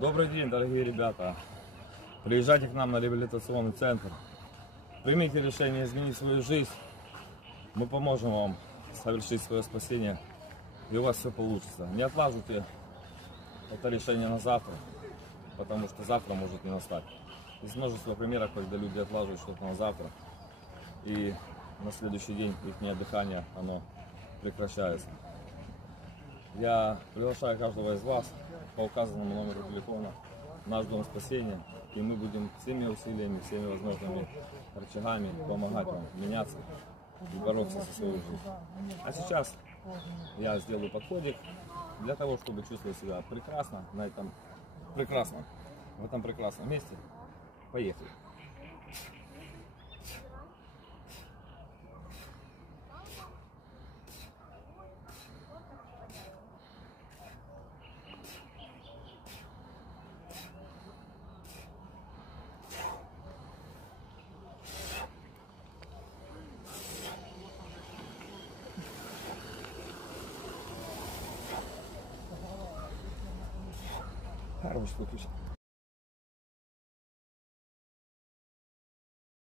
Добрый день, дорогие ребята. Приезжайте к нам на реабилитационный центр. Примите решение изменить свою жизнь. Мы поможем вам совершить свое спасение, и у вас все получится. Не отложите это решение на завтра, потому что завтра может не настать. Есть множество примеров, когда люди отлаживают что-то на завтра, и на следующий день их дыхание оно прекращается. Я приглашаю каждого из вас по указанному номеру телефона в наш дом спасения, и мы будем всеми усилиями, всеми возможными рычагами помогать вам меняться и бороться со своей жизнью. А сейчас я сделаю подходик для того, чтобы чувствовать себя прекрасно в этом прекрасном месте. Поехали! Хорош, выключи.